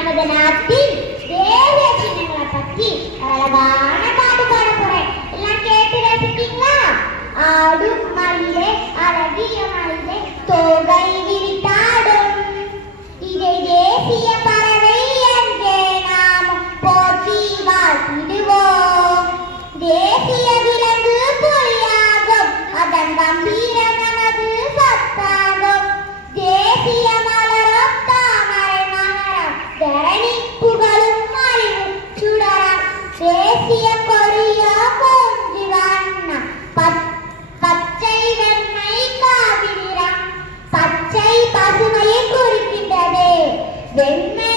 நமது நாட்டின் தேசிய சின்னங்களை பற்றி அழகான பாட்டு பாட போறேன். எல்லாம் கேட்டு ரசிப்பீங்களா? ஆடும் மயிலே very